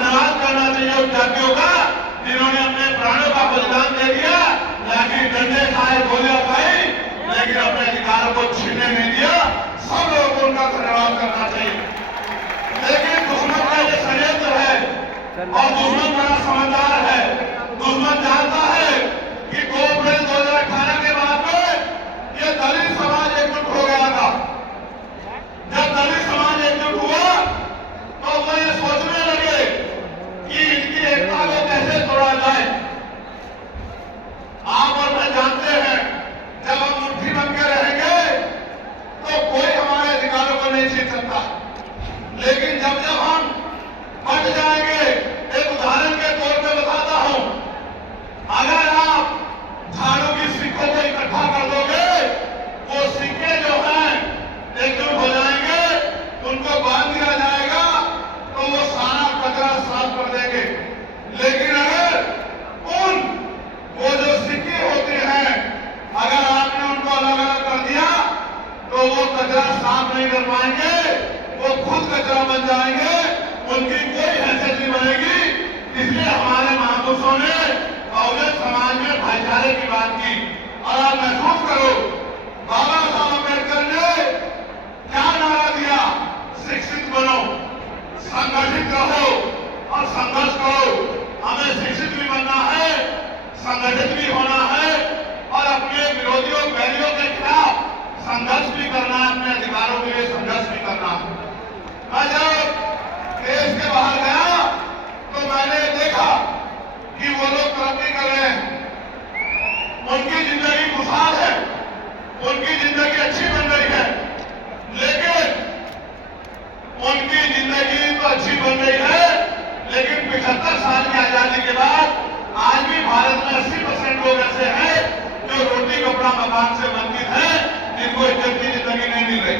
धन्यवाद करना चाहिए उन जातियों का जिन्होंने अपने प्राणों का बलिदान दे दिया, ना कि डंडे खाए गोलियां खाई, लेकिन अपने अधिकारों को छीनने नहीं दिया। सब लोगों को उनका धन्यवाद करना चाहिए। लेकिन दुश्मन का ये षड्यंत्र है और दुश्मन बड़ा समझदार है। दुश्मन जानता है कि 2 अप्रैल 2018 के बाद में ये दलित समाज एकजुट हो गया था। जब दलित समाज एकजुट हुआ तो वो ये सोचने लगे कि इनकी एकता को कैसे तोड़ा जाए। आप और मैं जानते हैं जब हम मुट्ठी बन के रहेंगे तो कोई हमारे अधिकारों को नहीं छीन सकता। लेकिन जब जब हम बट जाएंगे, एक उदाहरण के तौर पे बताता हूं, अगर आप झाड़ू की सिक्कों को इकट्ठा कर दोगे, वो सिक्के जो हैं एकजुट हो जाएंगे, उनको बांध दिया जाएगा तो वो सारा कचरा साफ कर देंगे। लेकिन अगर वो जो सिक्के होते हैं, अगर आपने उनको अलग अलग कर दिया तो वो कचरा साफ नहीं कर पाएंगे, वो खुद कचरा बन जाएंगे, उनकी कोई हैसियत नहीं बनेगी। इसलिए हमारे महापुरुषों ने बहुजन समाज में भाईचारे की बात की। और आप महसूस करो, बाबा साहब अम्बेडकर ने क्या नारा दिया? शिक्षित बनो, संगठित रहो और संघर्ष करो। हमें शिक्षित भी बनना है, संगठित भी होना है और अपने विरोधियों बैरियों के खिलाफ संघर्ष भी करना है, अपने अधिकारों के लिए संघर्ष भी करना है। मैं जब देश के बाहर गया तो मैंने देखा कि वो लोग तरक्की कर रहे हैं, उनकी जिंदगी खुशहाल है, उनकी जिंदगी अच्छी बन रही है। लेकिन उनकी जिंदगी तो अच्छी बन रही है, लेकिन 75 साल की आजादी के बाद आज भी भारत में 80% लोग ऐसे हैं जो रोटी कपड़ा मकान से वंचित हैं, जिनको इज्जत की जिंदगी नहीं मिल रही।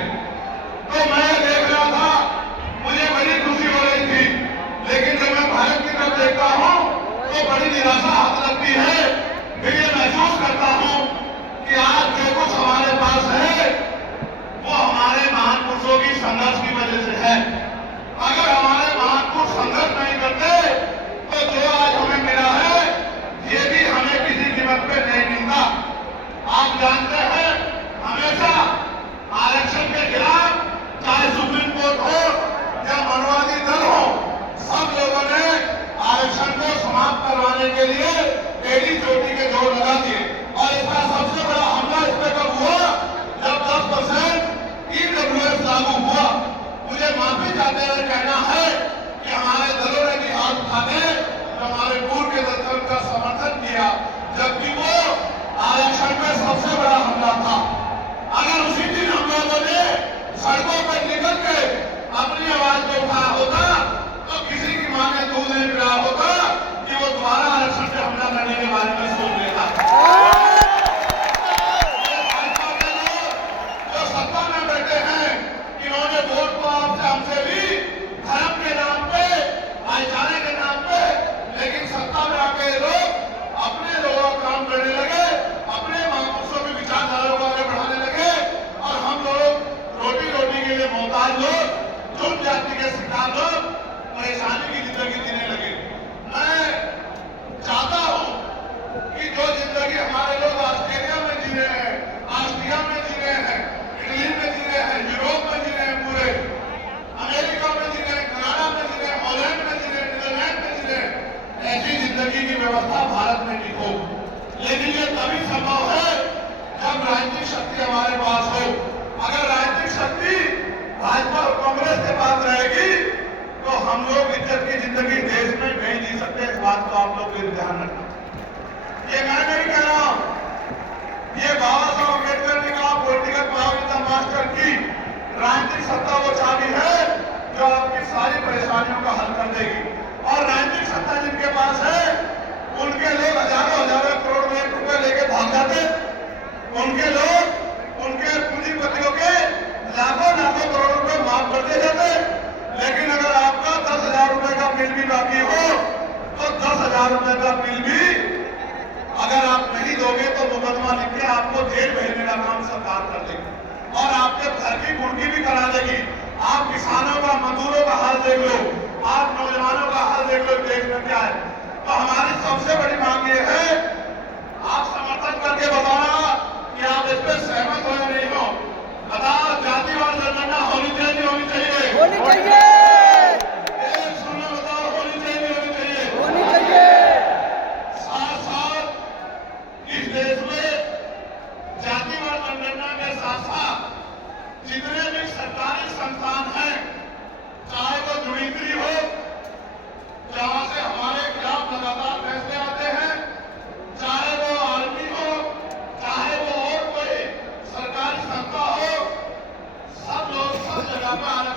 तो मैं देख रहा था, मुझे बड़ी खुशी हो रही थी। लेकिन जब मैं भारत की तरफ देखता हूं तो बड़ी निराशा हाथ लगती है। फिर ये महसूस करता हूं कि आज जो कुछ हमारे पास है वो हमारे महान पुरुषों की संघर्ष की वजह से है। अगर हमारे महान पुरुष संघर्ष नहीं करते तो जो आज हमें मिला है ये भी हमें किसी कीमत पे नहीं मिलता। आप जानते हैं, हमेशा आरक्षण के खिलाफ चाहे सुप्रीम कोर्ट हो या मानवादी दल हो, सब लोगों ने आरक्षण को समाप्त करवाने के लिए एड़ी चोटी के जोर लगा दिए। और इसका सबसे बड़ा हमला इस पे कब हुआ? जब 10% EWS लागू हुआ। मुझे माफी चाहते हुए कहना है कि हमारे दलों ने भी हाथ उठा के हमारे पूर्व के दल का समर्थन किया, जबकि वो आरक्षण पे सबसे बड़ा हमला था। अगर उसी दिन हम लोगों ने सड़कों पर निकल के अपनी आवाज को उठाया होता तो किसी की मां ने दूध नहीं पिलाया होता कि वो दोबारा आरक्षण पे हमला करने के बारे में सोच लेता। भाजपा के लोग जो सत्ता में बैठे हैं, इन्होंने वोट को आपसे हमसे भी धर्म के नाम पे, भाईचारे के नाम पे, लेकिन सत्ता में आके लोग अपने लोगों का काम करने लगे, अपने महापुरुषों की विचारधारा को आगे बढ़ाने लगे और हम लोग रोटी के लिए मोहताज लोग, जुट जाति के शिकार लोग परेशानी की जिंदगी जीने लगे। मैं चाहता हूं कि जो जिंदगी हमारे लोग ऑस्ट्रेलिया में जी रहे हैं, ऑस्ट्रिया में जी रहे हैं, इटली में जी रहे हैं, यूरोप में जी रहे हैं, पूरे अमेरिका में जी रहे हैं, कनाडा में जी रहे हैं, हॉलैंड में जी रहे हैं, नीदरलैंड में जी रहे हैं, ऐसी जिंदगी की व्यवस्था भारत में नहीं हो। लेकिन ये तभी संभव है जब राजनीतिक शक्ति हमारे पास हो। अगर राजनीतिक शक्ति भाजपा और कांग्रेस के पास रहेगी तो हम लोग इज्जत की जिंदगी देश में नहीं जी सकते। इस बात को आप लोग भी ध्यान रखना। ये मैं नहीं कह रहा हूं, ये बाबा साहब अम्बेडकर ने कहा, political power is the master की। राजनीतिक सत्ता वो चाबी है जो आपकी सारी परेशानियों का हल कर देगी। और राजनीतिक सत्ता जिनके पास है उनके लोग हजारों करोड़ में रुपए लेके भाग जाते। उनके लोग उनके पूंजीपतियों के लाखों करोड़ रुपए माफ करते जाते। लेकिन अगर आपका 10,000 रुपए का बिल भी बाकी हो तो 10,000 रुपए का बिल भी अगर आप नहीं दोगे तो मुकदमा लिख के आपको जेल भेजने का काम सरकार कर देगी और आपके घर की कुर्की भी करा देगी। आप किसानों का, मजदूरों का हाल देख लो, आप नौजवानों का हाल देख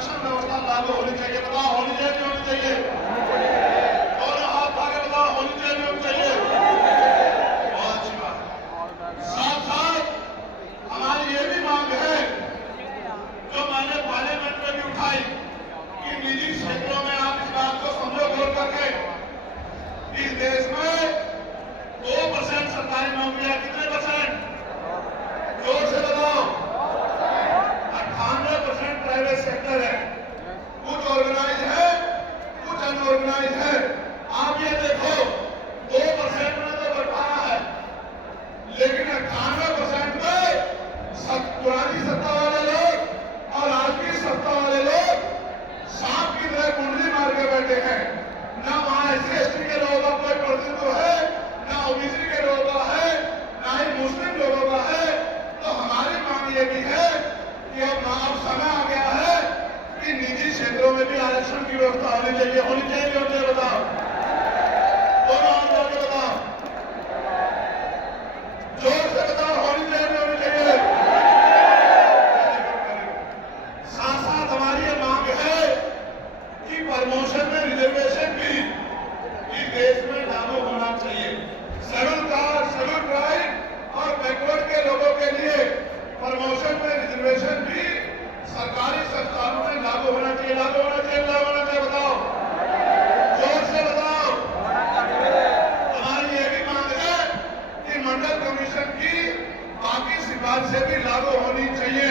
आरक्षण व्यवस्था लागू होनी चाहिए। बताओ होनी चाहिए नहीं होनी चाहिए? दोनों हाथ आगे बताओ होनी चाहिए नहीं होनी चाहिए? बहुत अच्छी बात है। साथ साथ हमारी ये भी मांग है जो मैंने पार्लियामेंट में भी उठाई कि निजी क्षेत्रों में आप इस बात को समझो बोल करके इस देश में 2% सरकारी नौकरियां, कितने परसेंट? जोर से बताओ। 98% प्राइवेट सेक्टर है। कुछ ऑर्गेनाइज है, कुछ अनऑर्गेनाइज है। आप ये देखो 2% में तो बंटवारा है, लेकिन 98% में पुरानी सत्ता वाले लोग और आज की सत्ता वाले लोग सांप की तरह कुंडली मार के बैठे हैं। ना वहां SC/ST के लोगों का कोई प्रतिनिधित्व है, ना OBC के लोगों का है, ना ही मुस्लिम लोगों का है। तो हमारी मांग ये भी है कि अब समय आ गया है कि निजी क्षेत्रों में भी आरक्षण की व्यवस्था होनी चाहिए। होनी चाहिए नहीं होनी चाहिए? बताओ। दोनों हाथ जोड़ के बताओ, जोर से बताओ होनी चाहिए नहीं होनी चाहिए? साथ साथ हमारी ये मांग है कि प्रमोशन में रिजर्वेशन भी इस देश में लागू होना चाहिए। शेड्यूल कास्ट, शेड्यूल ट्राइब और बैकवर्ड के लोगों के लिए प्रमोशन में रिजर्वेशन भी सरकारी संस्थानों में लागू होना चाहिए। लागू होना चाहिए, लागू होना चाहिए? बताओ, जोर से बताओ। हमारी ये भी मांग है कि मंडल कमीशन की बाकी सिफारिशें भी लागू होनी चाहिए,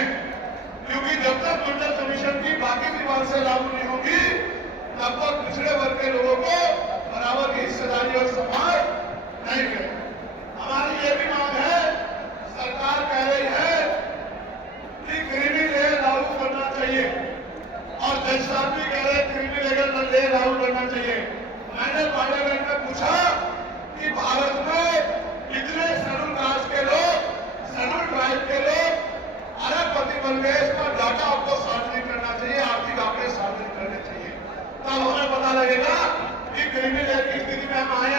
क्योंकि जब तक मंडल कमीशन की बाकी सिफारिशें लागू नहीं होगी तब तक पिछड़े वर्ग के लोगों को बराबर की हिस्सेदारी और सम्मान नहीं मिलेगा। हमारी ये भी मांग है, सरकार कह रही है कि क्रीमी लेयर लागू करना चाहिए और जज साहब भी कह रहे हैं क्रीमी लेयर लागू करना चाहिए। मैंने पार्लियामेंट में पूछा कि भारत में इतने शेड्यूल कास्ट के लोग, शेड्यूल ट्राइब के लोग अरबपति बन गए, इसका डाटा आपको सार्वजनिक करना चाहिए, आर्थिक आंकड़े सार्वजनिक करने चाहिए। तब हमें पता लगेगा कि क्रीमी लेयर की स्थिति में हम आए